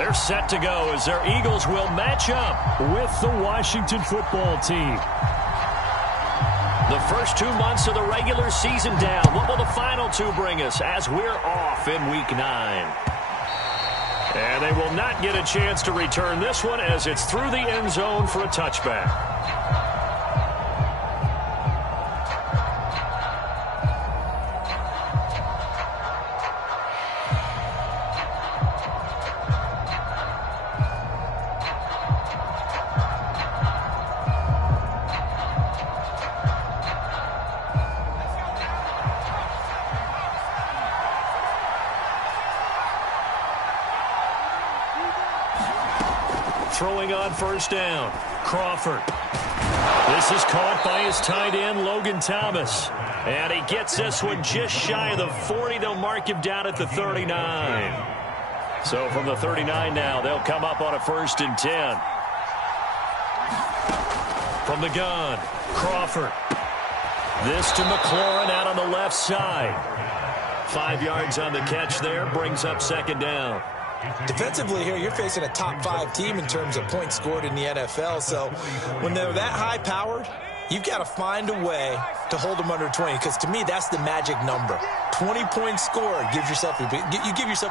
They're set to go as their Eagles will match up with the Washington football team. The first 2 months of the regular season down. What will the final 2 bring us as we're off in Week 9? And they will not get a chance to return this one as it's through the end zone for a touchback. Throwing on first down, Crawford. This is caught by his tight end, Logan Thomas. And he gets this one just shy of the 40. They'll mark him down at the 39. So from the 39 now, they'll come up on a 1st and 10. From the gun, Crawford. This to McLaurin out on the left side. 5 yards on the catch there, brings up 2nd down. Defensively here, you're facing a top 5 team in terms of points scored in the NFL. So when they're that high-powered, you've got to find a way to hold them under 20, because to me, that's the magic number. 20 points scored, you give yourself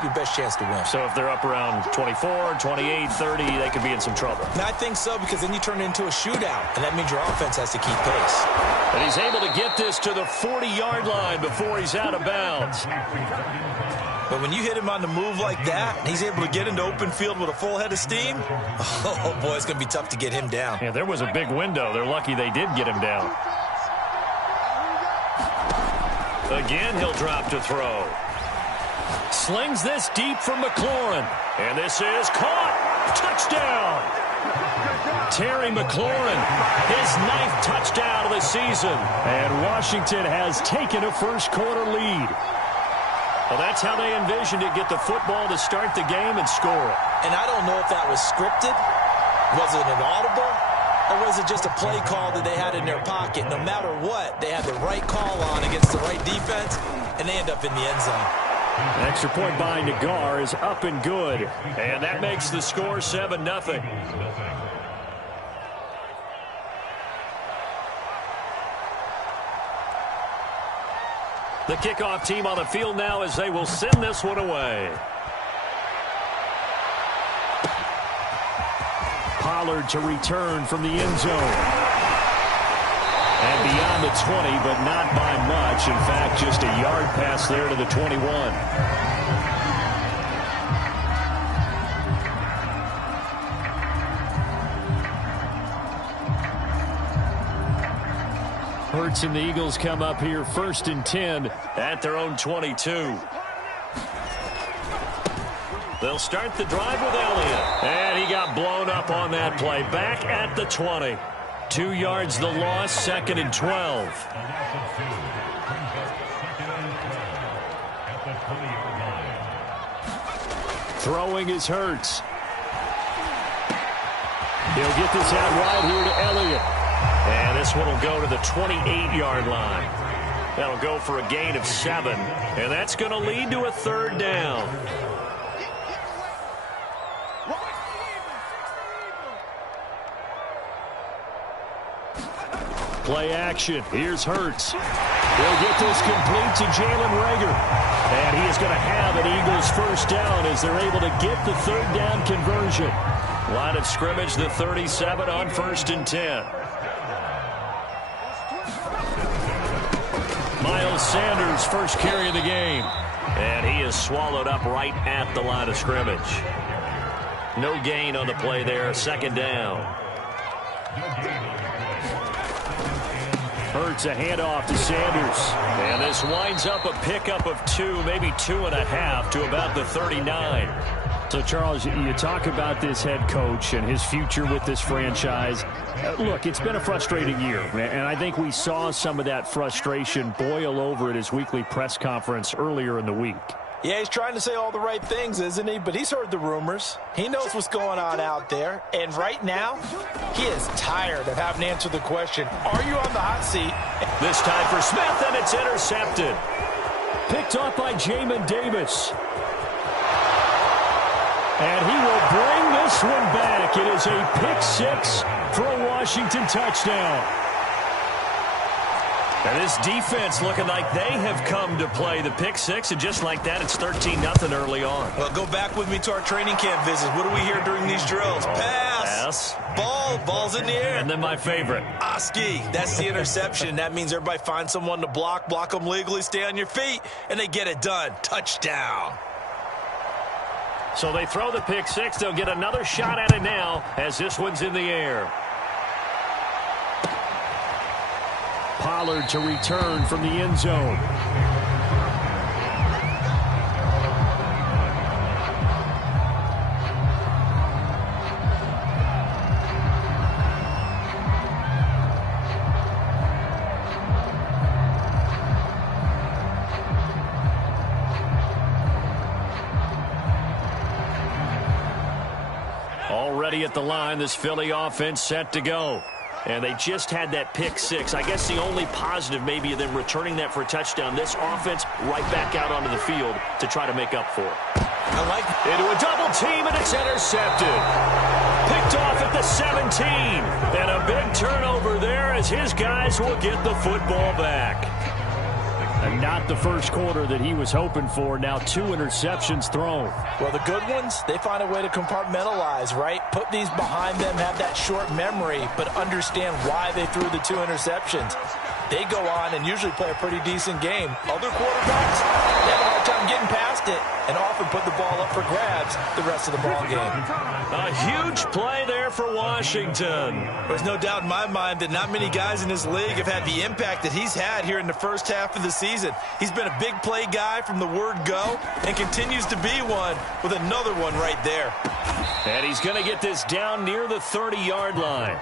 your best chance to win. So if they're up around 24, 28, 30, they could be in some trouble. And I think so, because then you turn it into a shootout, and that means your offense has to keep pace. And he's able to get this to the 40-yard line before he's out of bounds. But when you hit him on the move like that, and he's able to get into open field with a full head of steam, oh, boy, it's going to be tough to get him down. Yeah, there was a big window. They're lucky they did get him down. Again, he'll drop to throw. Slings this deep from McLaurin. And this is caught. Touchdown. Terry McLaurin, his 9th touchdown of the season. And Washington has taken a first-quarter lead. Well, that's how they envisioned it, get the football to start the game and score it. And I don't know if that was scripted. Was it an audible? Or was it just a play call that they had in their pocket? No matter what, they had the right call on against the right defense, and they end up in the end zone. An extra point by Nagar is up and good. And that makes the score 7-0. The kickoff team on the field now as they will send this one away. Pollard to return from the end zone. And beyond the 20, but not by much. In fact, just a yard pass there to the 21. Hurts and the Eagles come up here 1st and 10 at their own 22. They'll start the drive with Elliott. And he got blown up on that play. Back at the 20. 2 yards the loss, 2nd and 12. Throwing is Hurts. He'll get this out wide here to Elliott. And this one will go to the 28-yard line. That'll go for a gain of 7. And that's going to lead to a 3rd down. Play action. Here's Hurts. He'll get this complete to Jalen Reagor. And he is going to have an Eagles 1st down as they're able to get the 3rd down conversion. Line of scrimmage, the 37 on 1st and 10. Miles Sanders, first carry of the game. And he is swallowed up right at the line of scrimmage. No gain on the play there, 2nd down. Hurts a handoff to Sanders. And this winds up a pickup of 2, maybe 2.5 to about the 39. So, Charles, you talk about this head coach and his future with this franchise. Look, it's been a frustrating year, and I think we saw some of that frustration boil over at his weekly press conference earlier in the week. Yeah, he's trying to say all the right things, isn't he? But he's heard the rumors. He knows what's going on out there. And right now, he is tired of having to answer the question, are you on the hot seat? This time for Smith, and it's intercepted. Picked off by Jamin Davis. And he will this one back. It is a pick six for a Washington touchdown. And this defense looking like they have come to play the pick six, and just like that, it's 13-0 early on. Well, go back with me to our training camp visits. What do we hear during these drills? Pass. Ball's in the air. And then my favorite. Oski, that's the interception. That means everybody finds someone to block them legally, stay on your feet, and they get it done. Touchdown. So they throw the pick six. They'll get another shot at it now as this one's in the air. Pollard to return from the end zone. Already at the line, this Philly offense set to go. And they just had that pick six. I guess the only positive maybe of them returning that for a touchdown. This offense right back out onto the field to try to make up for it. I like into a double team, and it's intercepted. Picked off at the 17. And a big turnover there as his guys will get the football back. And not the first quarter that he was hoping for. Now 2 interceptions thrown. Well, the good ones, they find a way to compartmentalize, right? Put these behind them, have that short memory, but understand why they threw the 2 interceptions. They go on and usually play a pretty decent game. Other quarterbacks, they have a hard time getting past it and often put the ball up for grabs the rest of the ball game. A huge play there for Washington. There's no doubt in my mind that not many guys in this league have had the impact that he's had here in the first half of the season. He's been a big play guy from the word go and continues to be one with another one right there. And he's going to get this down near the 30-yard line.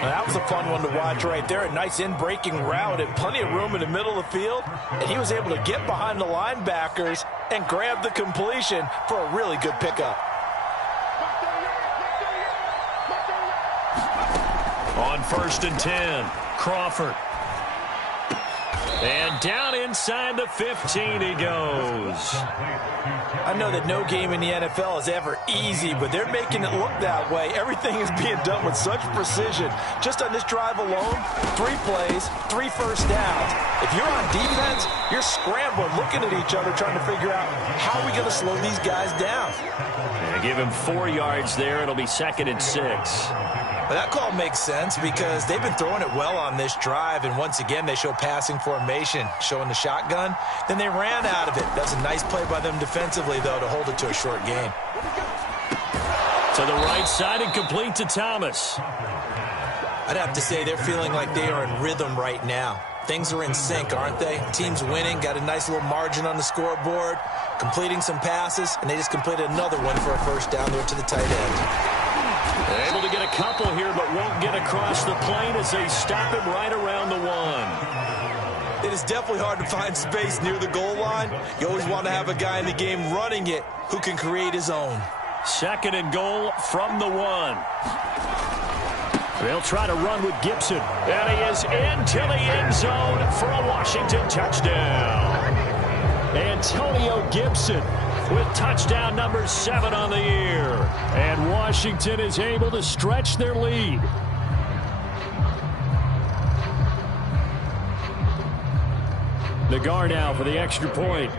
Now, that was a fun one to watch right there. A nice in-breaking route and plenty of room in the middle of the field. And he was able to get behind the linebackers and grab the completion for a really good pickup. On 1st and 10, Crawford. And down inside the 15 he goes. I know that no game in the NFL is ever easy, but they're making it look that way. Everything is being done with such precision. Just on this drive alone, 3 plays, 3 first downs. If you're on defense, you're scrambling, looking at each other, trying to figure out how are we going to slow these guys down. And give him 4 yards there. It'll be 2nd and 6. Well, that call makes sense because they've been throwing it well on this drive, and once again they show passing formation, showing the shotgun. Then they ran out of it. That's a nice play by them defensively, though, to hold it to a short gain. To the right side and complete to Thomas. I'd have to say they're feeling like they are in rhythm right now. Things are in sync, aren't they? Team's winning, got a nice little margin on the scoreboard, completing some passes, and they just completed another one for a first down there to the tight end. Able to get a couple here, but won't get across the plane as they stop him right around the 1. It is definitely hard to find space near the goal line. You always want to have a guy in the game running it who can create his own. 2nd and goal from the 1. They'll try to run with Gibson. And he is into the end zone for a Washington touchdown. Antonio Gibson with touchdown number 7 on the year. And Washington is able to stretch their lead. Nagar now for the extra point.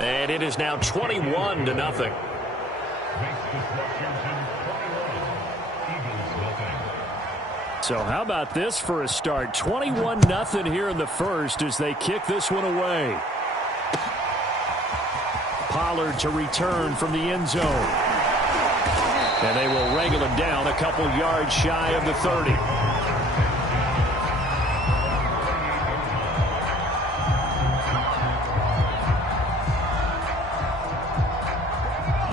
And it is now 21-0. So how about this for a start? 21-0 here in the first as they kick this one away. Pollard to return from the end zone. And they will wrangle him down a couple yards shy of the 30.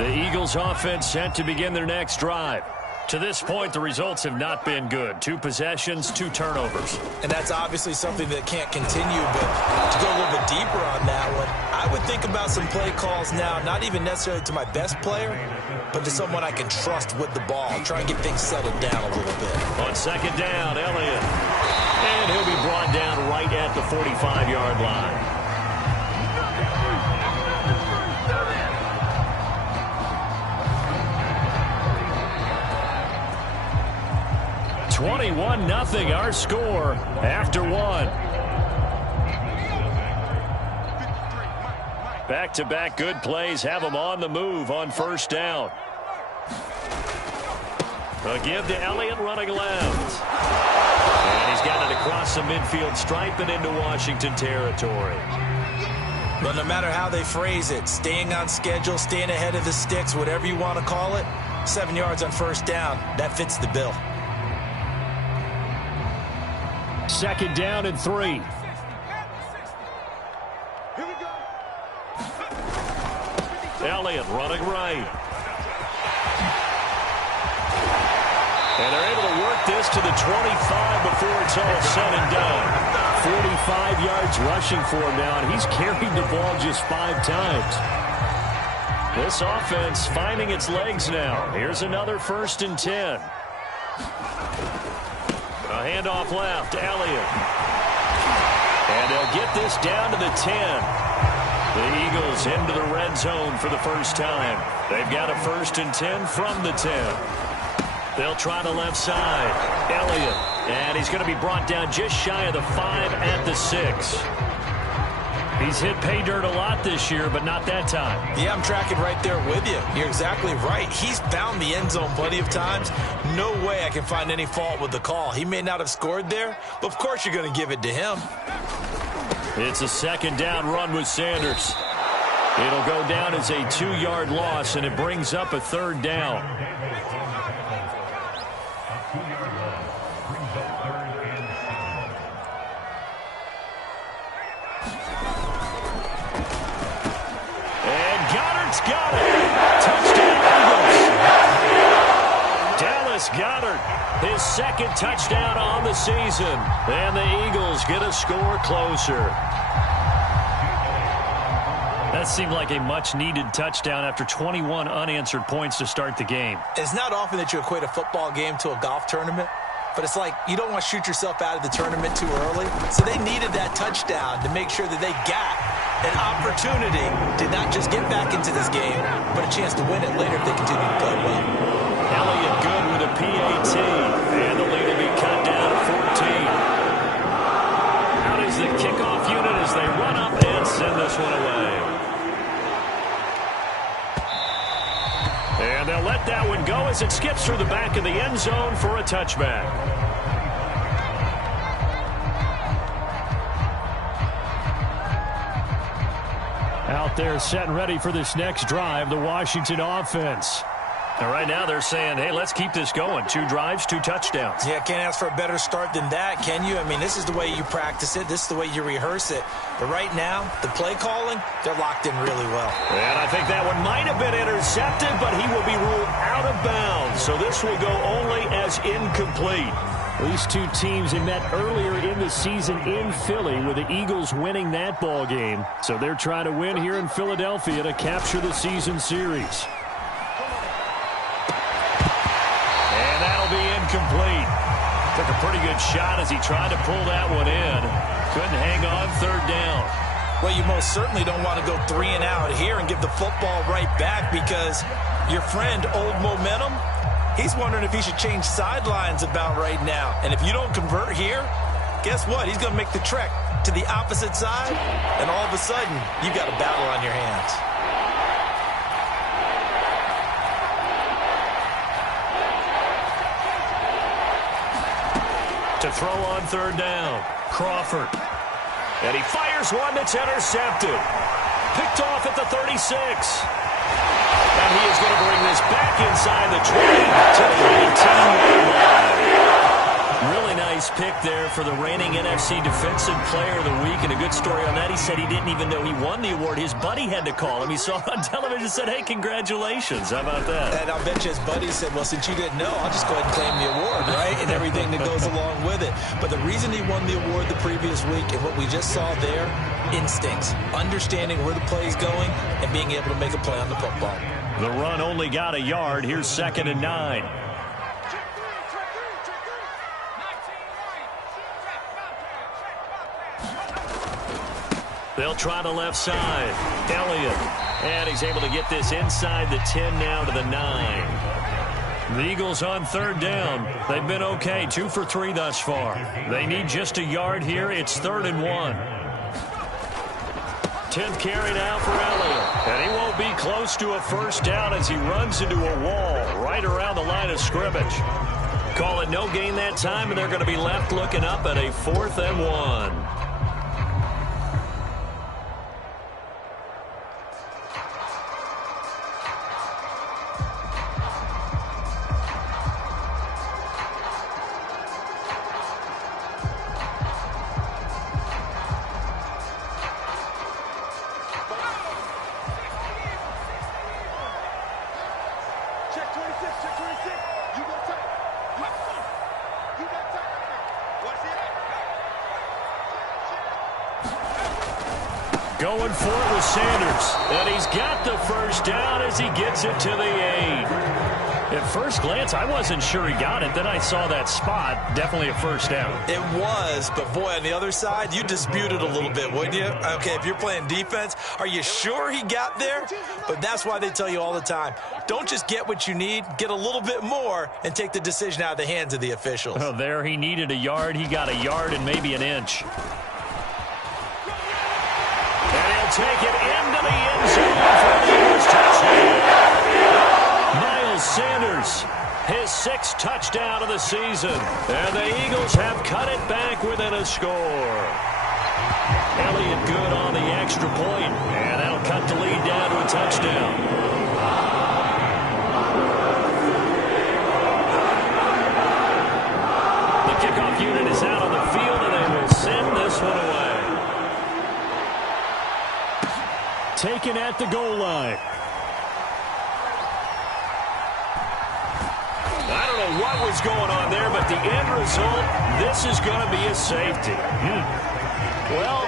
The Eagles offense set to begin their next drive. To this point, the results have not been good. 2 possessions, 2 turnovers. And that's obviously something that can't continue, but to go a little bit deeper on that one, I would think about some play calls now, not even necessarily to my best player, but to someone I can trust with the ball. Try and get things settled down a little bit. On 2nd down, Elliott. And he'll be brought down right at the 45-yard line. 21-0 our score after one. Back-to-back good plays have them on the move on first down. A give to Elliott running left. And he's got it across the midfield stripe and into Washington territory. But no matter how they phrase it, staying on schedule, staying ahead of the sticks, whatever you want to call it, 7 yards on first down, that fits the bill. Second down and 3. Elliott running right. And they're able to work this to the 25 before it's all said and done. 45 yards rushing for him now, and he's carried the ball just 5 times. This offense finding its legs now. Here's another 1st and 10. A handoff left, Elliott. And they'll get this down to the 10. The Eagles into the red zone for the first time. They've got a 1st and 10 from the 10. They'll try the left side. Elliott. And he's going to be brought down just shy of the 5 at the 6. He's hit pay dirt a lot this year, but not that time. Yeah, I'm tracking right there with you. You're exactly right. He's found the end zone plenty of times. No way I can find any fault with the call. He may not have scored there, but of course you're going to give it to him. It's a second down run with Sanders. It'll go down as a 2-yard loss, and it brings up a 3rd down. Got it. Touchdown, Eagles. Dallas Goedert, his 2nd touchdown on the season. And the Eagles get a score closer. That seemed like a much-needed touchdown after 21 unanswered points to start the game. It's not often that you equate a football game to a golf tournament, but it's like you don't want to shoot yourself out of the tournament too early. So they needed that touchdown to make sure that they got an opportunity to not just get back into this game, but a chance to win it later if they continue to play well. Elliott good with a PAT, and the lead will be cut down to 14. Out is the kickoff unit as they run up and send this one away. And they'll let that one go as it skips through the back of the end zone for a touchback. Out there set and ready for this next drive, the Washington offense. And right now they're saying, hey, let's keep this going. 2 drives, 2 touchdowns. Yeah, can't ask for a better start than that, can you? I mean, this is the way you practice it. This is the way you rehearse it. But right now, the play calling, they're locked in really well. And I think that one might have been intercepted, but he will be ruled out of bounds. So this will go only as incomplete. These two teams had met earlier in the season in Philly with the Eagles winning that ball game. So they're trying to win here in Philadelphia to capture the season series. And that'll be incomplete. Took a pretty good shot as he tried to pull that one in. Couldn't hang on 3rd down. Well, you most certainly don't want to go 3 and out here and give the football right back because your friend, Old Momentum, he's wondering if he should change sidelines about right now. And if you don't convert here, guess what? He's going to make the trek to the opposite side, and all of a sudden, you've got a battle on your hands. To throw on 3rd down, Crawford. And he fires one that's intercepted. Picked off at the 36. And he is going to bring this back inside the 20 to the 19-yard line. Really nice pick there for the reigning NFC Defensive Player of the Week. And a good story on that. He said he didn't even know he won the award. His buddy had to call him. He saw it on television and said, hey, congratulations. How about that? And I'll bet you his buddy said, well, since you didn't know, I'll just go ahead and claim the award, right? And everything that goes along with it. But the reason he won the award the previous week and what we just saw there, instincts, understanding where the play is going and being able to make a play on the football. The run only got a yard. Here's 2nd and 9. They'll try the left side. Elliott. And he's able to get this inside the 10 now to the 9. The Eagles on third down. They've been okay, 2 for 3 thus far. They need just a yard here. It's 3rd and 1. 10th carry now for Elliott. And he won't be close to a first down as he runs into a wall right around the line of scrimmage. Call it no gain that time, and they're going to be left looking up at a 4th and 1. Going for it with Sanders. And he's got the first down as he gets it to the 8. At first glance, I wasn't sure he got it. Then I saw that spot. Definitely a first down. It was, but boy, on the other side, you dispute it a little bit, wouldn't you? Okay, if you're playing defense, are you sure he got there? But that's why they tell you all the time, don't just get what you need, get a little bit more and take the decision out of the hands of the officials. Oh, there he needed a yard. He got a yard and maybe an inch. And he'll take it into the end zone for the Eagles touchdown. Miles Sanders, his 6th touchdown of the season. And the Eagles have cut it back within a score. Elliott good on the extra point, and that'll cut the lead down to a touchdown. The kickoff unit is out on the field, and they will send this one away. Taken at the goal line. I don't know what was going on there, but the end result, this is going to be a safety. Well,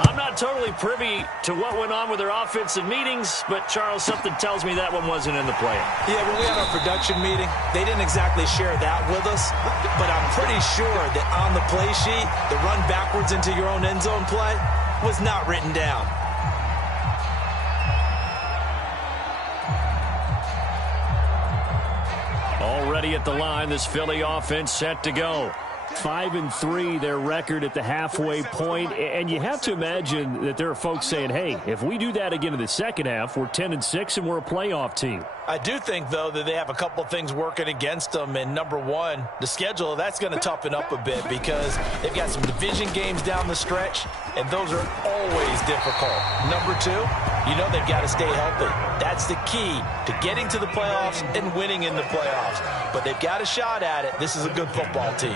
I'm not totally privy to what went on with their offensive meetings, but, Charles, something tells me that one wasn't in the play. Yeah, when we had our production meeting, they didn't exactly share that with us, but I'm pretty sure that on the play sheet, the run backwards into your own end zone play was not written down. Already at the line, this Philly offense set to go. 5-3, their record at the halfway point, and you have to imagine that there are folks saying, hey, if we do that again in the second half, we're 10-6 and we're a playoff team. I do think, though, that they have a couple things working against them, and number one, the schedule, that's going to toughen up a bit because they've got some division games down the stretch, and those are always difficult. Number two, you know they've got to stay healthy. That's the key to getting to the playoffs and winning in the playoffs. But they've got a shot at it. This is a good football team.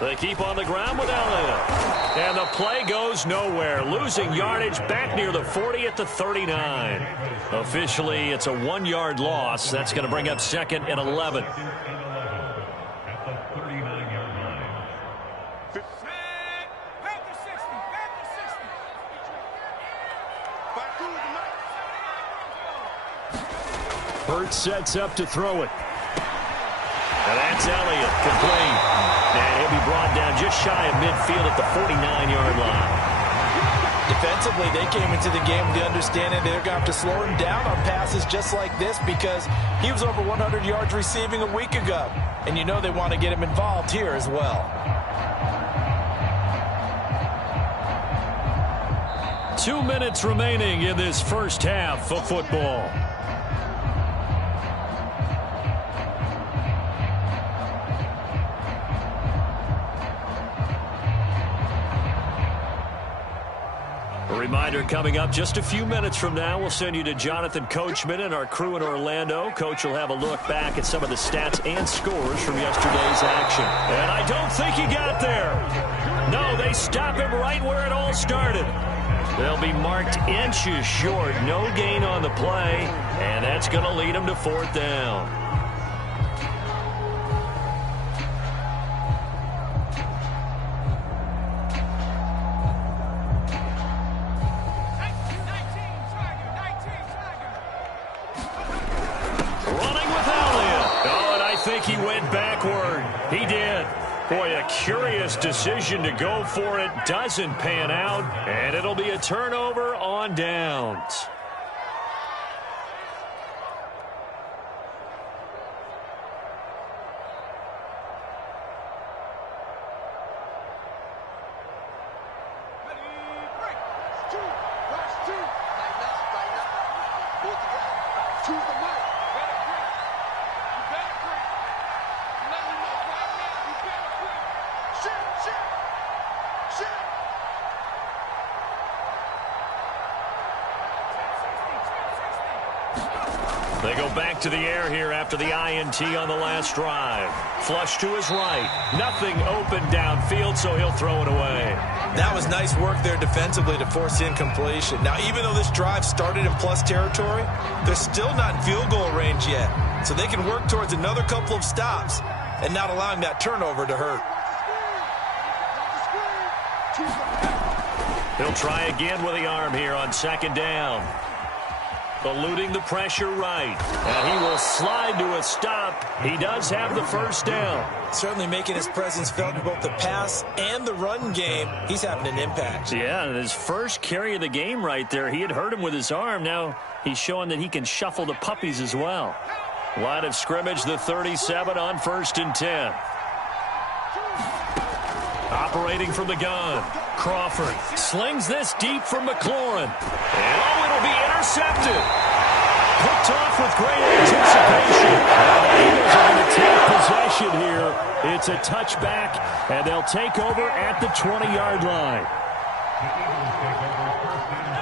They keep on the ground with Elliott. And the play goes nowhere. Losing yardage back near the 40 at the 39. Officially, it's a 1-yard loss. That's going to bring up 2nd and 11. Hurts sets up to throw it. And that's Elliott, complete. And he'll be brought down just shy of midfield at the 49-yard line. Defensively, they came into the game with the understanding they're going to have to slow him down on passes just like this because he was over 100 yards receiving a week ago. And you know they want to get him involved here as well. 2 minutes remaining in this first half of football. Reminder coming up just a few minutes from now. We'll send you to Jonathan Coachman and our crew in Orlando. Coach will have a look back at some of the stats and scores from yesterday's action. And I don't think he got there. No, they stop him right where it all started. They'll be marked inches short. No gain on the play. And that's going to lead them to 4th down. Running with Elliott. like he went backward. He did. Boy, a curious decision to go for it. Doesn't pan out, and it'll be a turnover on downs. They go back to the air here after the INT on the last drive. Flush to his right. Nothing open downfield, so he'll throw it away. That was nice work there defensively to force the incompletion. Now, even though this drive started in plus territory, they're still not in field goal range yet. So they can work towards another couple of stops and not allowing that turnover to hurt. He'll try again with the arm here on second down. Eluding the pressure right. And he will slide to a stop. He does have the first down. Certainly making his presence felt in both the pass and the run game. He's having an impact. Yeah, and his first carry of the game right there, he had hurt him with his arm. Now he's showing that he can shuffle the puppies as well. Line of scrimmage, the 37 on 1st and 10. Operating from the gun. Crawford slings this deep from McLaurin. And oh, it'll be intercepted. Picked off with great anticipation. Now the Eagles are going to take possession here. It's a touchback, and they'll take over at the 20-yard line.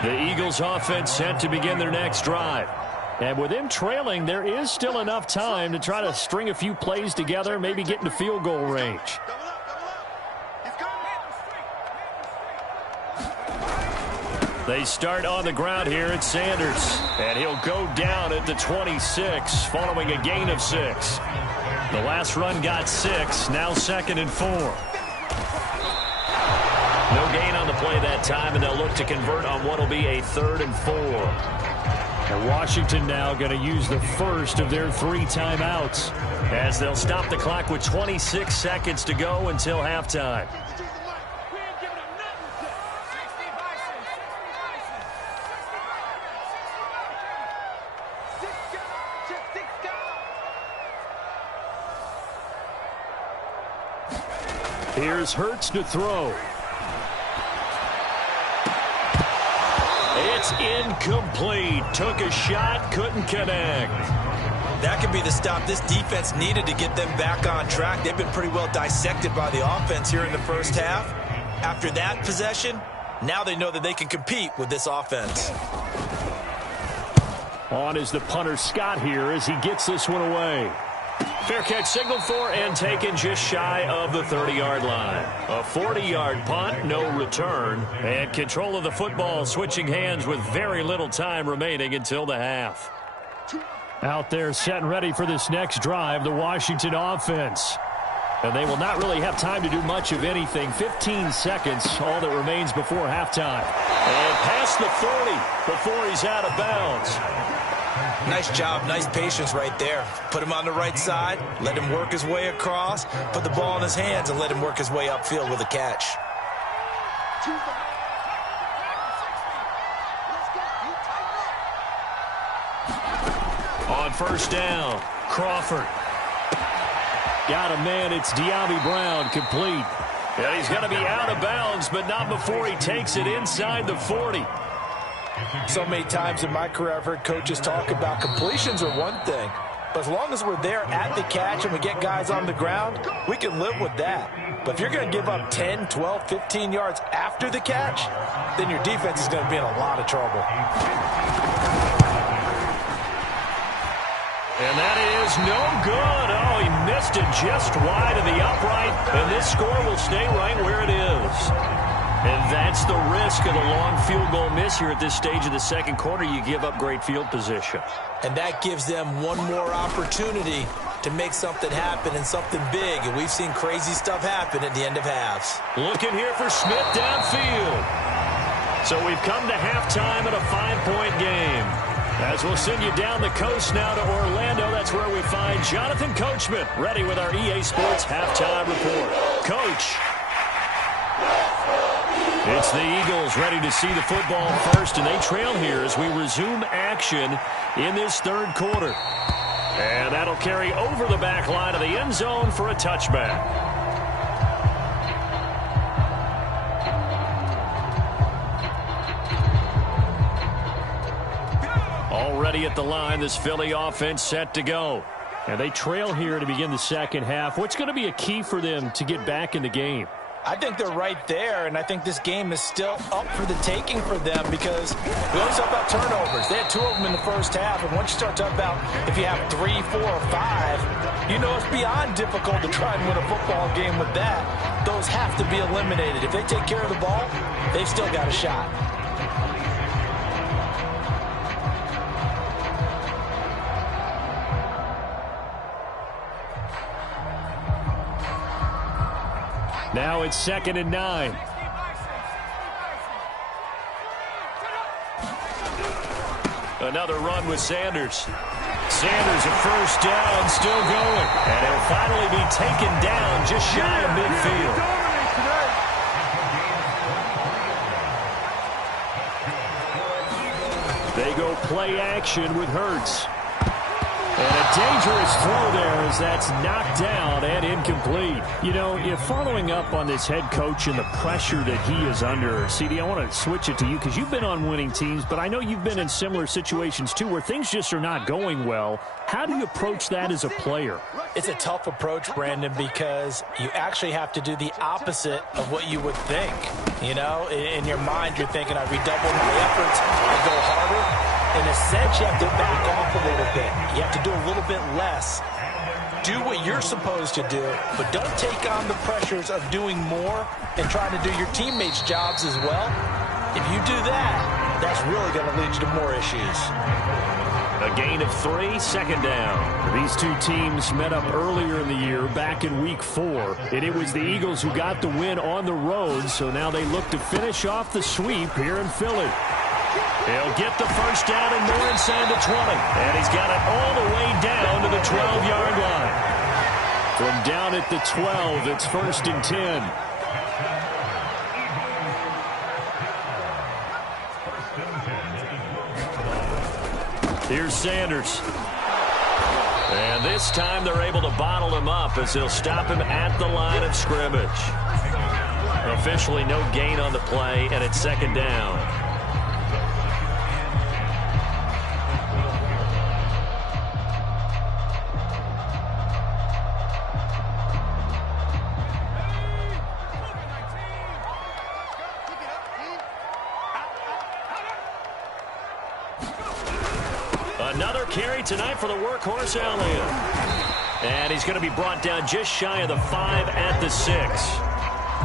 The Eagles offense set to begin their next drive. And with them trailing, there is still enough time to try to string a few plays together, maybe get into field goal range. They start on the ground here at Sanders. And he'll go down at the 26 following a gain of 6. The last run got 6, now 2nd and 4. No gain on the play that time, and they'll look to convert on what will be a 3rd and 4. And Washington now going to use the first of their 3 timeouts as they'll stop the clock with 26 seconds to go until halftime. Here's Hurts to throw. It's incomplete. Took a shot, couldn't connect. That could be the stop this defense needed to get them back on track. They've been pretty well dissected by the offense here in the first half. After that possession, now they know that they can compete with this offense. On is the punter Scott here as he gets this one away. Fair catch signaled for and taken just shy of the 30-yard line. A 40-yard punt, no return. And control of the football switching hands with very little time remaining until the half. Out there set and ready for this next drive, the Washington offense. And they will not really have time to do much of anything. 15 seconds, all that remains before halftime. And past the 40 before he's out of bounds. Nice job, nice patience right there. Put him on the right side, let him work his way across, put the ball in his hands, and let him work his way upfield with a catch. On first down, Crawford. Got a man, it's De'Ami Brown, complete. And he's going to be out of bounds, but not before he takes it inside the 40. So many times in my career I've heard coaches talk about completions are one thing, but as long as we're there at the catch and we get guys on the ground, we can live with that. But if you're going to give up 10, 12, 15 yards after the catch, then your defense is going to be in a lot of trouble. And that is no good. Oh, he missed it just wide of the upright, and this score will stay right where it is. And that's the risk of the long field goal miss here at this stage of the second quarter. You give up great field position. And that gives them one more opportunity to make something happen and something big. And we've seen crazy stuff happen at the end of halves. Looking here for Smith downfield. So we've come to halftime in a 5-point game. As we'll send you down the coast now to Orlando, that's where we find Jonathan Coachman, ready with our EA Sports Halftime Report. Coach. It's the Eagles ready to see the football first, and they trail here as we resume action in this third quarter. And that'll carry over the back line of the end zone for a touchback. Already at the line, this Philly offense set to go. And they trail here to begin the second half. What's going to be a key for them to get back in the game? I think they're right there, and I think this game is still up for the taking for them because we always talk about turnovers. They had 2 of them in the first half, and once you start talking about if you have 3, 4, or 5, you know it's beyond difficult to try and win a football game with that. Those have to be eliminated. If they take care of the ball, they've still got a shot. Now it's 2nd and 9. Another run with Sanders. Sanders a first down, still going. And he'll finally be taken down just shy of midfield. They go play action with Hurts. And a dangerous throw there as that's knocked down and incomplete. You know, if following up on this head coach and the pressure that he is under, CD, I want to switch it to you because you've been on winning teams, but I know you've been in similar situations too where things just are not going well. How do you approach that as a player? It's a tough approach, Brandon, because you actually have to do the opposite of what you would think. You know, in your mind, you're thinking, I redouble my efforts, I go harder. In a sense, you have to back off a little bit. You have to do a little bit less. Do what you're supposed to do, but don't take on the pressures of doing more and trying to do your teammates' jobs as well. If you do that, that's really going to lead you to more issues. A gain of 3, 2nd down. These two teams met up earlier in the year, back in Week 4, and it was the Eagles who got the win on the road, so now they look to finish off the sweep here in Philly. He'll get the first down and more inside the 20. And he's got it all the way down to the 12-yard line. From down at the 12, it's 1st and 10. Here's Sanders. And this time they're able to bottle him up as they'll stop him at the line of scrimmage. Officially no gain on the play, and it's 2nd down. Another carry tonight for the workhorse Elliott. And he's going to be brought down just shy of the 5 at the 6.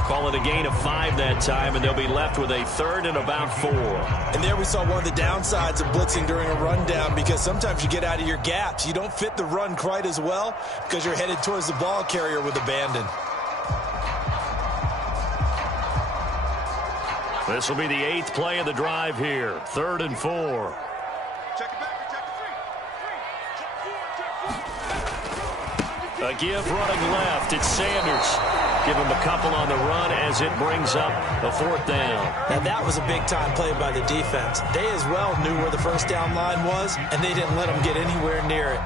Call it a gain of 5 that time, and they'll be left with a 3rd and about 4. And there we saw one of the downsides of blitzing during a rundown because sometimes you get out of your gaps. You don't fit the run quite as well because you're headed towards the ball carrier with abandon. This will be the 8th play of the drive here. 3rd and 4. A give running left. It's Sanders. Give him a couple on the run as it brings up a 4th down. Now that was a big-time play by the defense. They as well knew where the first down line was, and they didn't let them get anywhere near it.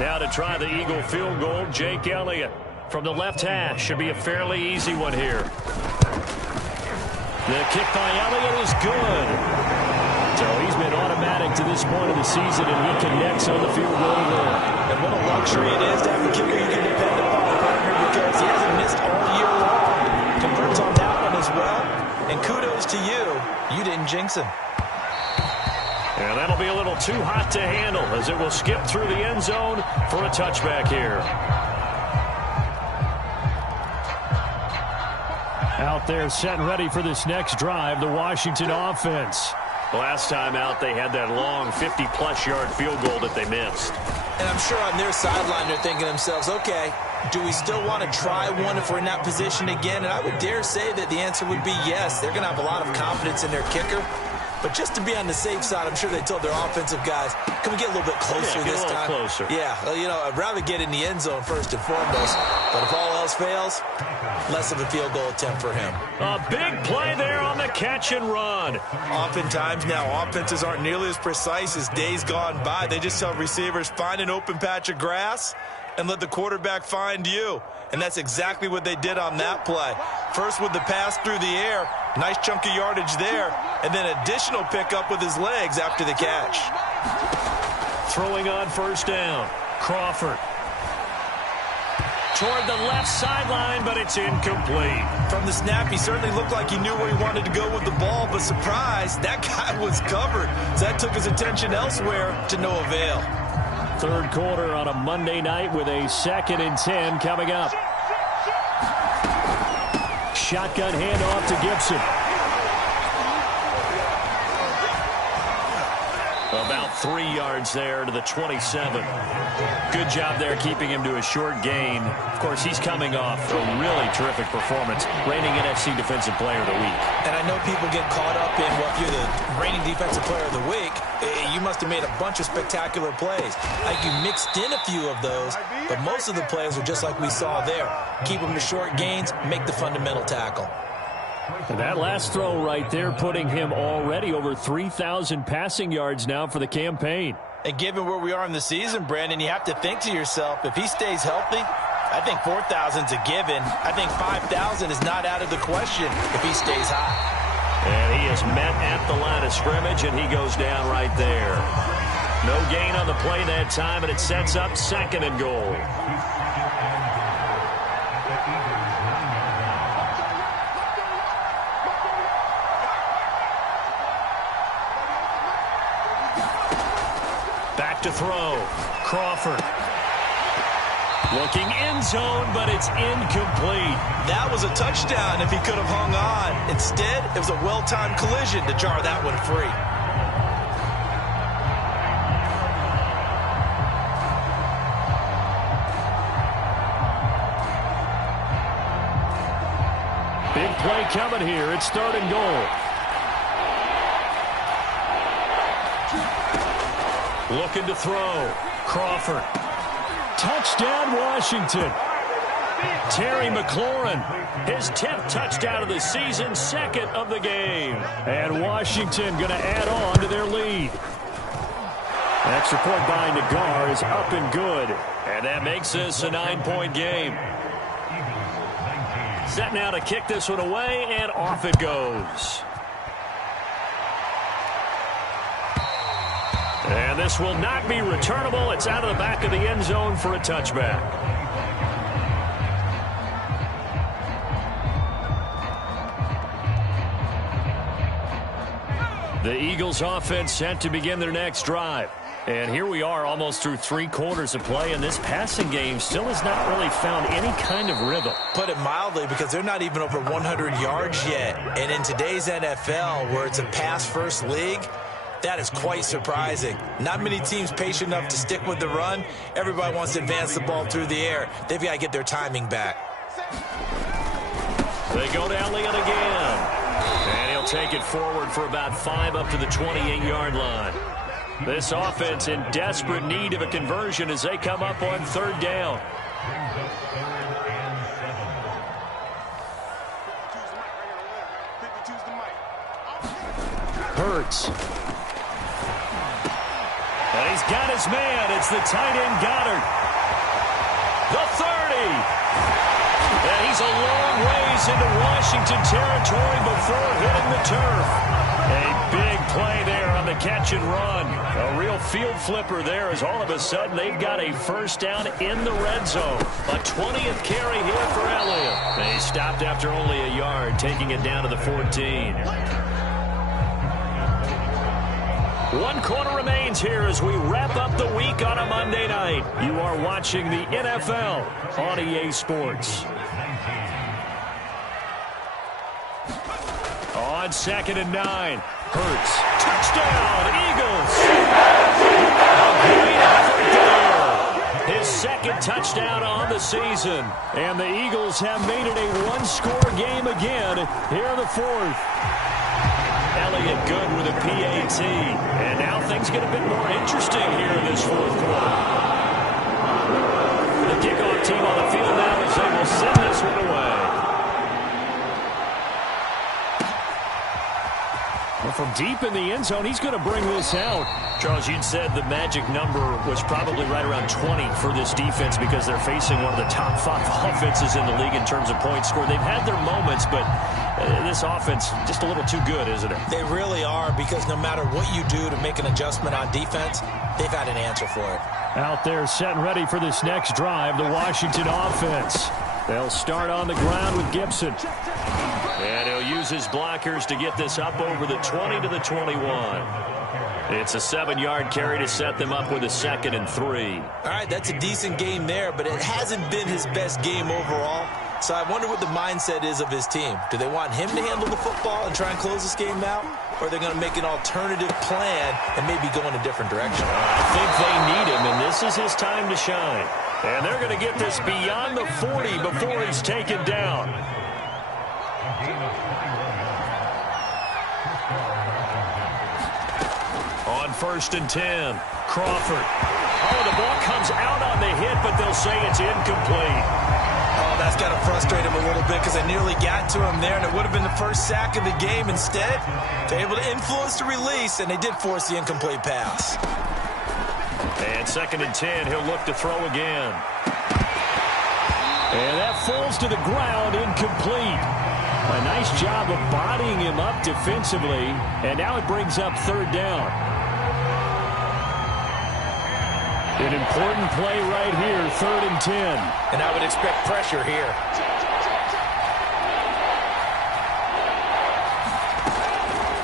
Now to try the Eagle field goal, Jake Elliott. From the left hash, should be a fairly easy one here. The kick by Elliott is good. So he's been automatic to this point of the season, and he connects on the field goal there. And what a luxury it is to have a kicker you can depend upon, partner, because he hasn't missed all year long. Converts on that one as well. And kudos to you. You didn't jinx him. And that'll be a little too hot to handle as it will skip through the end zone for a touchback here. Out there set and ready for this next drive, the Washington offense. Last time out, they had that long 50-plus yard field goal that they missed. And I'm sure on their sideline they're thinking to themselves, okay, do we still want to try one if we're in that position again? And I would dare say that the answer would be yes. They're going to have a lot of confidence in their kicker. But just to be on the safe side, I'm sure they told their offensive guys, can we get a little bit closer this time? Closer. Yeah, well, you know, I'd rather get in the end zone first and foremost. But if all else fails, less of a field goal attempt for him. A big play there on the catch and run. Oftentimes now, offenses aren't nearly as precise as days gone by. They just tell receivers, find an open patch of grass and let the quarterback find you. And that's exactly what they did on that play. First with the pass through the air, nice chunk of yardage there, and then additional pickup with his legs after the catch. Throwing on first down, Crawford. Toward the left sideline, but it's incomplete. From the snap, he certainly looked like he knew where he wanted to go with the ball, but surprise, that guy was covered. So that took his attention elsewhere to no avail. Third quarter on a Monday night with a 2nd and 10 coming up. Shotgun handoff to Gibson. About 3 yards there to the 27. Good job there keeping him to a short gain. Of course, he's coming off a really terrific performance, reigning NFC Defensive Player of the Week. And I know people get caught up in, well, if you're the reigning Defensive Player of the Week, you must have made a bunch of spectacular plays. Like you mixed in a few of those, but most of the plays are just like we saw there. Keep them to short gains, make the fundamental tackle. And that last throw right there putting him already over 3,000 passing yards now for the campaign. And given where we are in the season, Brandon, you have to think to yourself, if he stays healthy, I think 4,000 is a given. I think 5,000 is not out of the question if he stays high. And he is met at the line of scrimmage, and he goes down right there. No gain on the play that time, and it sets up 2nd and goal. Back to throw. Crawford. Looking end zone, but it's incomplete. That was a touchdown if he could have hung on. Instead, it was a well-timed collision to jar that one free. Big play coming here. It's 3rd and goal. Looking to throw. Crawford. Touchdown, Washington. Terry McLaurin, his 10th touchdown of the season, 2nd of the game. And Washington going to add on to their lead. Extra point by Nagar is up and good. And that makes this a 9-point game. Set now to kick this one away, and off it goes. And this will not be returnable. It's out of the back of the end zone for a touchback. The Eagles offense set to begin their next drive. And here we are almost through 3 quarters of play, and this passing game still has not really found any kind of rhythm. Put it mildly, because they're not even over 100 yards yet. And in today's NFL, where it's a pass-first league, that is quite surprising. Not many teams patient enough to stick with the run. Everybody wants to advance the ball through the air. They've got to get their timing back. They go to Elliott again. And he'll take it forward for about 5 up to the 28-yard line. This offense in desperate need of a conversion as they come up on 3rd down. Hurts. And he's got his man. It's the tight end Goddard. The 30. And he's a long ways into Washington territory before hitting the turf. A big play there on the catch and run. A real field flipper there as all of a sudden they've got a first down in the red zone. A 20th carry here for Elliott. They stopped after only a yard, taking it down to the 14. 1 quarter remains here as we wrap up the week on a Monday night. You are watching the NFL on EA Sports. On 2nd and 9, Hurts. Touchdown, Eagles. A great effort there. His second touchdown on the season. And the Eagles have made it a one-score game again here in the fourth. Elliott good with a PAT. And now things get a bit more interesting here in this fourth quarter. The kickoff team on the field now as they will send this one away. Well, from deep in the end zone, he's going to bring this out. Charles, you'd said the magic number was probably right around 20 for this defense because they're facing one of the top 5 offenses in the league in terms of points scored. They've had their moments, but this offense just a little too good, isn't it? They really are, because no matter what you do to make an adjustment on defense, they've had an answer for it. Out there set and ready for this next drive, the Washington offense. They'll start on the ground with Gibson. And he'll use his blockers to get this up over the 20 to the 21. It's a 7-yard carry to set them up with a 2nd and 3. All right, that's a decent game there, but it hasn't been his best game overall. So I wonder what the mindset is of his team. Do they want him to handle the football and try and close this game out? Or are they going to make an alternative plan and maybe go in a different direction? I think they need him, and this is his time to shine. And they're going to get this beyond the 40 before he's taken down. On 1st and 10, Crawford. Oh, the ball comes out on the hit, but they'll say it's incomplete. Oh, that's got to frustrate him a little bit because I nearly got to him there, and it would have been the first sack of the game. Instead, they're able to influence the release, and they did force the incomplete pass. And 2nd and 10, he'll look to throw again. And that falls to the ground, incomplete. A nice job of bodying him up defensively, and now it brings up 3rd down. An important play right here, 3rd and 10. And I would expect pressure here.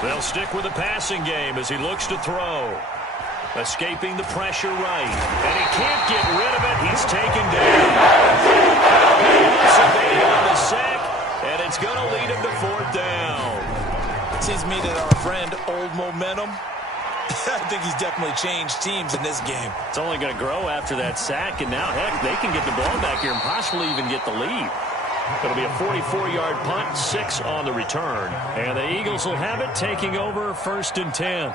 They'll stick with the passing game as he looks to throw. Escaping the pressure right. And he can't get rid of it. He's taken down. Evading on the sack, and it's going to lead him to 4th down. It seems to me that our friend Old Momentum, I think he's definitely changed teams in this game. It's only going to grow after that sack, and now, heck, they can get the ball back here and possibly even get the lead. It'll be a 44-yard punt, 6 on the return. And the Eagles will have it, taking over 1st and 10.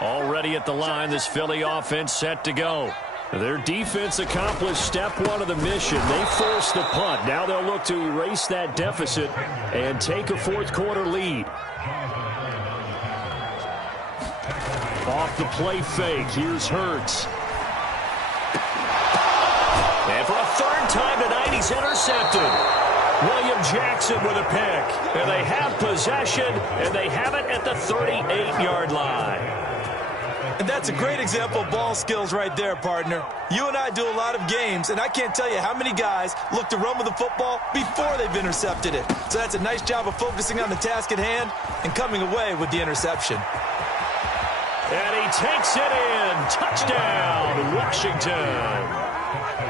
Already at the line, this Philly offense set to go. Their defense accomplished step 1 of the mission. They forced the punt. Now they'll look to erase that deficit and take a 4th quarter lead. Off the play fake, here's Hurts. And for a 3rd time tonight, he's intercepted. William Jackson with a pick. And they have possession, and they have it at the 38-yard line. And that's a great example of ball skills right there, partner. You and I do a lot of games, and I can't tell you how many guys look to run with the football before they've intercepted it. So that's a nice job of focusing on the task at hand and coming away with the interception. And he takes it in. Touchdown, Washington.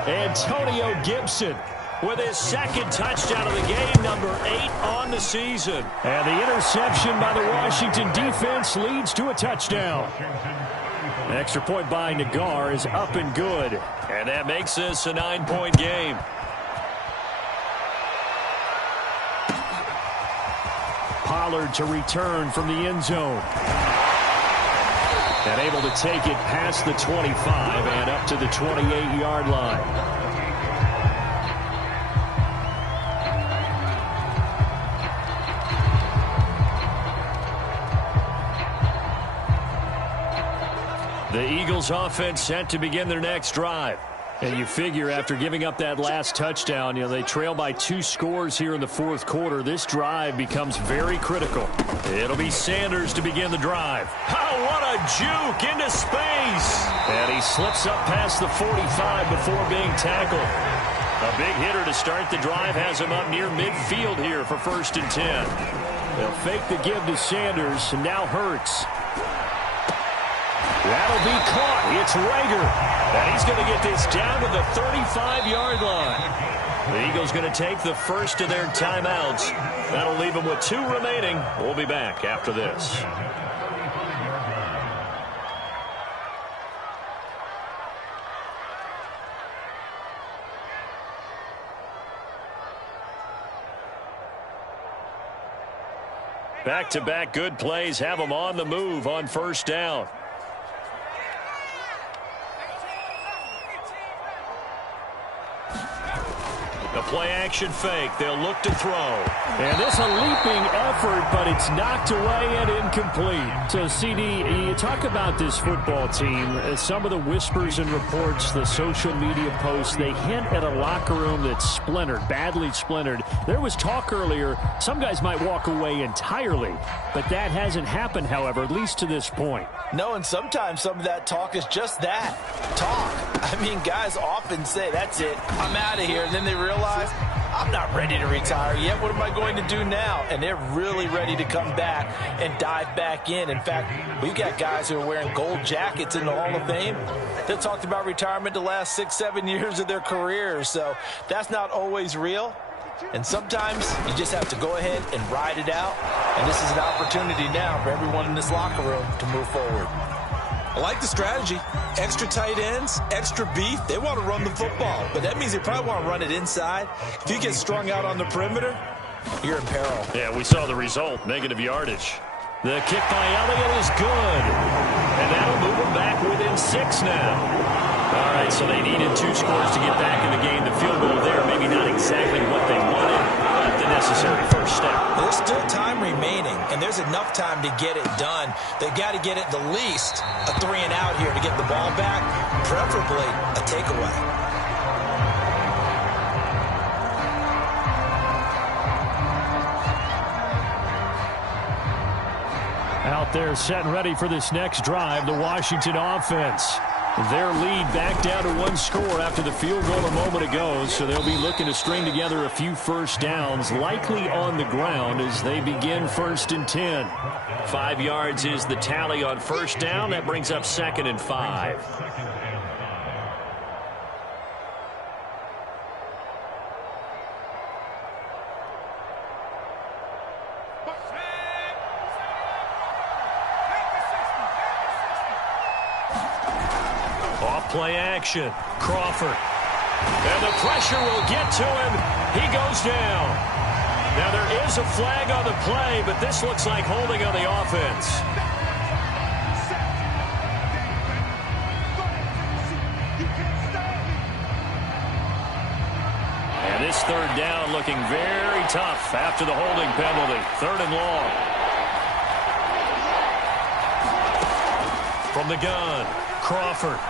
Antonio Gibson with his 2nd touchdown of the game, number 8 on the season. And the interception by the Washington defense leads to a touchdown. An extra point by Nagar is up and good. And that makes this a 9-point game. Pollard to return from the end zone. And able to take it past the 25 and up to the 28-yard line. The Eagles offense set to begin their next drive. And you figure after giving up that last touchdown, they trail by 2 scores here in the 4th quarter. This drive becomes very critical. It'll be Sanders to begin the drive. Oh, what a juke into space. And he slips up past the 45 before being tackled. A big hitter to start the drive has him up near midfield here for 1st and 10. They'll fake the give to Sanders, and now Hurts. That'll be caught. It's Rager. And he's going to get this down to the 35-yard line. The Eagles going to take the first of their timeouts. That'll leave them with 2 remaining. We'll be back after this. Back-to-back good plays have them on the move on first down. A play-action fake. They'll look to throw. And this a leaping effort, but it's knocked away and incomplete. So, CD, you talk about this football team. Some of the whispers and reports, the social media posts, they hint at a locker room that's splintered, badly splintered. There was talk earlier, some guys might walk away entirely. But that hasn't happened, however, at least to this point. No, and sometimes some of that talk is just that, talk. I mean, guys often say, that's it, I'm out of here. And then they realize, I'm not ready to retire yet. What am I going to do now? And they're really ready to come back and dive back in. In fact, we've got guys who are wearing gold jackets in the Hall of Fame. They talked about retirement the last 6-7 years of their careers. So that's not always real. And sometimes you just have to go ahead and ride it out. And this is an opportunity now for everyone in this locker room to move forward. I like the strategy. Extra tight ends, extra beef. They want to run the football, but that means they probably want to run it inside. If you get strung out on the perimeter, you're in peril. Yeah, we saw the result, negative yardage. The kick by Elliott is good. And that'll move them back within 6 now. All right, so they needed 2 scores to get back in the game. The field goal there, maybe not exactly what they wanted, but the necessary first step. There's still time remaining, and there's enough time to get it done. They've got to get at the least a 3-and-out here to get the ball back, preferably a takeaway. Out there set and ready for this next drive, the Washington offense. Their lead back down to 1 score after the field goal a moment ago, so they'll be looking to string together a few first downs, likely on the ground as they begin 1st and 10. 5 yards is the tally on first down. That brings up 2nd and 5. Play action. Crawford. And the pressure will get to him. He goes down. Now there is a flag on the play, but this looks like holding on the offense. And this 3rd down looking very tough after the holding penalty. 3rd and long. From the gun, Crawford.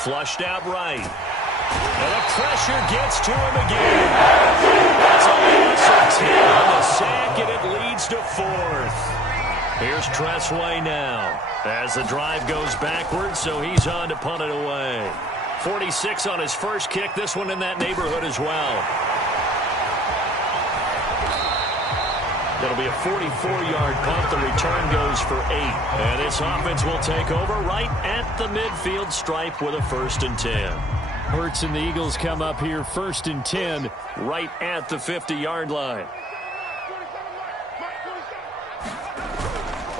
Flushed out right. And the pressure gets to him again. That's a loss of 10 on the sack, and it leads to 4th. Here's Tressway now as the drive goes backwards, so he's on to punt it away. 46 on his first kick. This one in that neighborhood as well. That'll be a 44-yard punt. The return goes for 8. And this offense will take over right at the midfield stripe with a 1st and 10. Hurts and the Eagles come up here 1st and 10 right at the 50-yard line.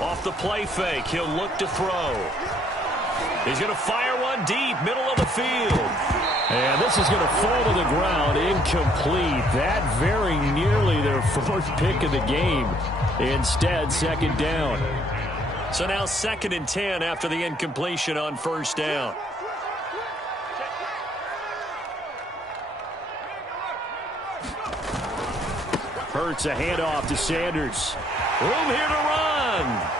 Off the play fake, he'll look to throw. He's going to fire one deep, middle of the field. And this is going to fall to the ground, incomplete. That very nearly their 4th pick of the game. Instead, 2nd down. So now 2nd and 10 after the incompletion on first down. Hurts a handoff to Sanders. Room here to run.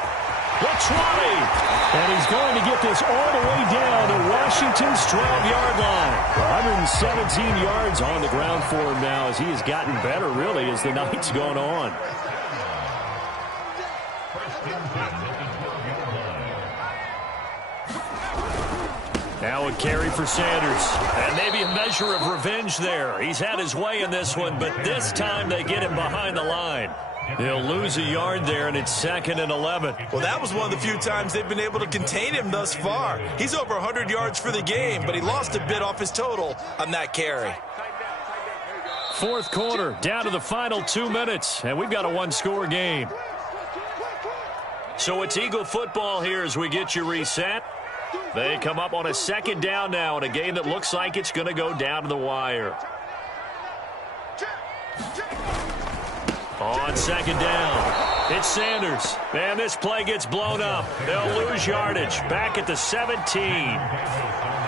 The 20. And he's going to get this all the way down to Washington's 12-yard line. 117 yards on the ground for him now as he has gotten better, really, as the night's gone on. Now a carry for Sanders. And maybe a measure of revenge there. He's had his way in this one, but this time they get him behind the line. They'll lose a yard there, and it's 2nd and 11. Well, that was one of the few times they've been able to contain him thus far. He's over 100 yards for the game, but he lost a bit off his total on that carry. 4th quarter, down to the final 2 minutes, and we've got a 1-score game. So it's Eagle football here as we get you reset. They come up on a 2nd down now in a game that looks like it's going to go down to the wire. On 2nd down, It's Sanders. And this play gets blown up. They'll lose yardage. Back at the 17.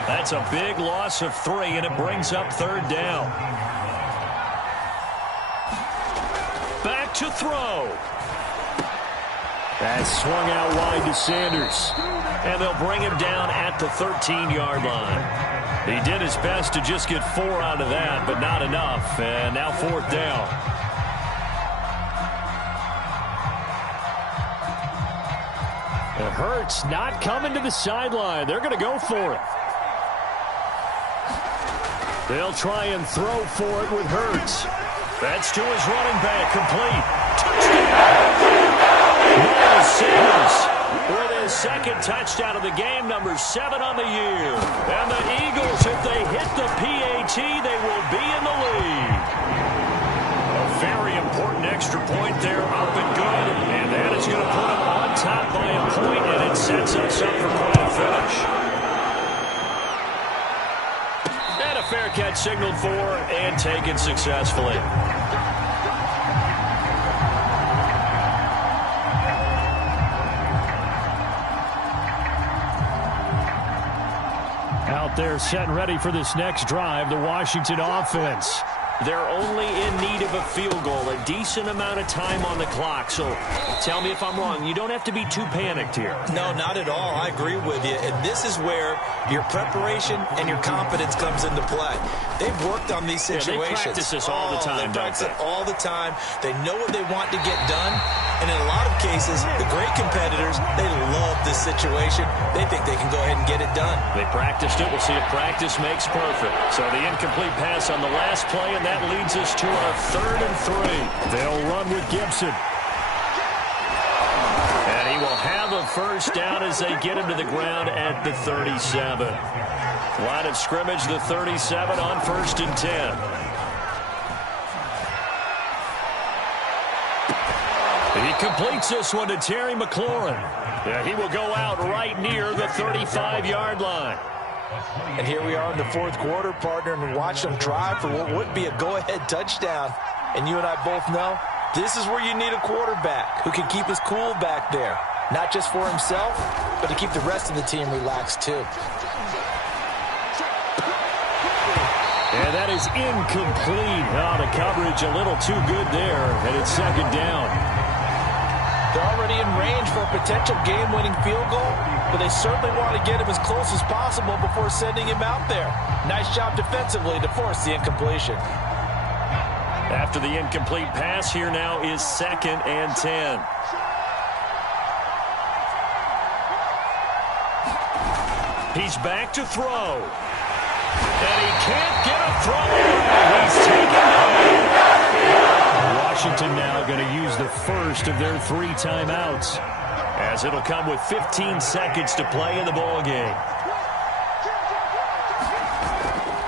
That's a big loss of 3, and it brings up 3rd down. Back to throw. That's swung out wide to Sanders. And they'll bring him down at the 13-yard line. He did his best to just get 4 out of that, but not enough. And now 4th down. It hurts not coming to the sideline. They're going to go for it. They'll try and throw for it with Hurts. That's to his running back. Complete. Touchdown. Sanders with his 2nd touchdown of the game, number 7 on the year. And the Eagles, if they hit the PAT, they will be in the lead. A very important extra point there, up and good. And that is going to put them on top by a point, and it sets us up for quite a finish. And a fair catch signaled for and taken successfully. Out there set and ready for this next drive, the Washington offense. They're only in need of a field goal, a decent amount of time on the clock. So tell me if I'm wrong. You don't have to be too panicked here. No, not at all. I agree with you. And this is where your preparation and your confidence comes into play. They've worked on these situations. They practice this all the time, They practice it all the time. They know what they want to get done. And in a lot of cases, the great competitors, they love this situation. They think they can go ahead and get it done. They practiced it. We'll see if practice makes perfect. So the incomplete pass on the last play, and that leads us to our 3rd and 3. They'll run with Gibson. And he will have a 1st down as they get him to the ground at the 37. Line of scrimmage, the 37 on 1st and 10. He completes this one to Terry McLaurin. Yeah, he will go out right near the 35-yard line. And here we are in the 4th quarter, partner, and watch them drive for what would be a go-ahead touchdown. And you and I both know this is where you need a quarterback who can keep his cool back there. Not just for himself, but to keep the rest of the team relaxed too. And that is incomplete. Oh, the coverage a little too good there, and it's 2nd down. They're already in range for a potential game-winning field goal, but they certainly want to get him as close as possible before sending him out there. Nice job defensively to force the incompletion. After the incomplete pass, here now is 2nd and 10. He's back to throw. And he can't get a throw away. He's taken down. Washington now going to use the first of their 3 timeouts, as it'll come with 15 seconds to play in the ball game.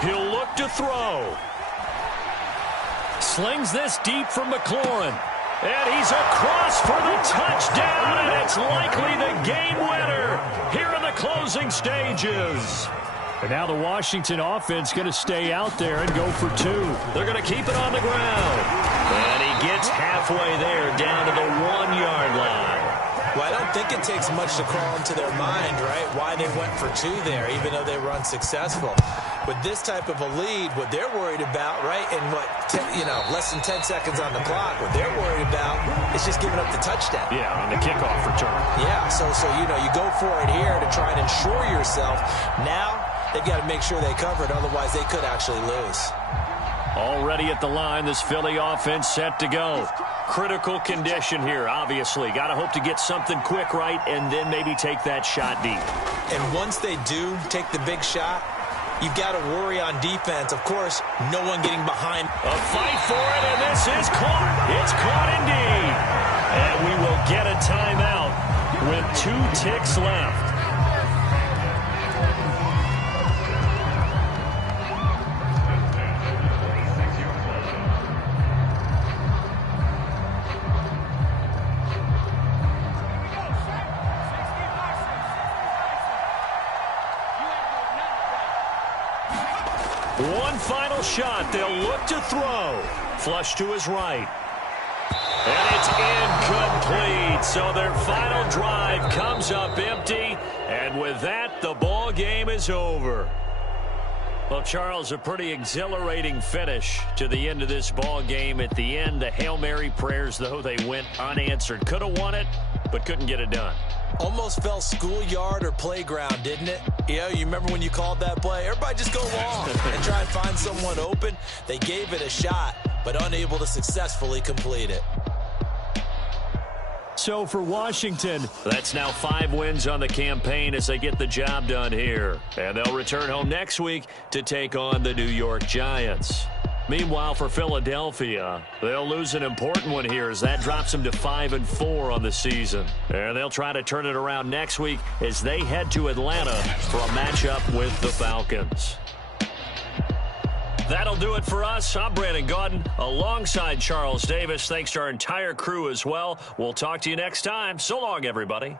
He'll look to throw. Slings this deep from McLaurin. And he's across for the touchdown, and it's likely the game winner here in the closing stages. And now the Washington offense going to stay out there and go for 2. They're going to keep it on the ground. And he gets halfway there, down to the 1-yard line. Well, I don't think it takes much to crawl into their mind, right, why they went for 2 there, even though they were unsuccessful. With this type of a lead, what they're worried about, right, and less than 10 seconds on the clock, what they're worried about is just giving up the touchdown. Yeah, on the kickoff return. Yeah, so you go for it here to try and ensure yourself. Now they've got to make sure they cover it, otherwise they could actually lose. Already at the line, this Philly offense set to go. Critical condition here, obviously. Got to hope to get something quick right and then maybe take that shot deep. And once they do take the big shot, you've got to worry on defense. Of course, no one getting behind. A fight for it, and this is caught. It's caught indeed. And we will get a timeout with 2 ticks left. One final shot. They'll look to throw. Flush to his right. And it's incomplete. incomplete. So their final drive comes up empty. And with that, the ball game is over. Well, Charles, a pretty exhilarating finish to the end of this ball game. At the end, the Hail Mary prayers, though, they went unanswered. Could have won it, but couldn't get it done. Almost felt schoolyard or playground, didn't it? You remember when you called that play? Everybody just go long and try and find someone open. They gave it a shot, but unable to successfully complete it. So for Washington, that's now 5 wins on the campaign as they get the job done here. And they'll return home next week to take on the New York Giants. Meanwhile, for Philadelphia, they'll lose an important one here as that drops them to 5-4 on the season. And they'll try to turn it around next week as they head to Atlanta for a matchup with the Falcons. That'll do it for us. I'm Brandon Gaudin alongside Charles Davis. Thanks to our entire crew as well. We'll talk to you next time. So long, everybody.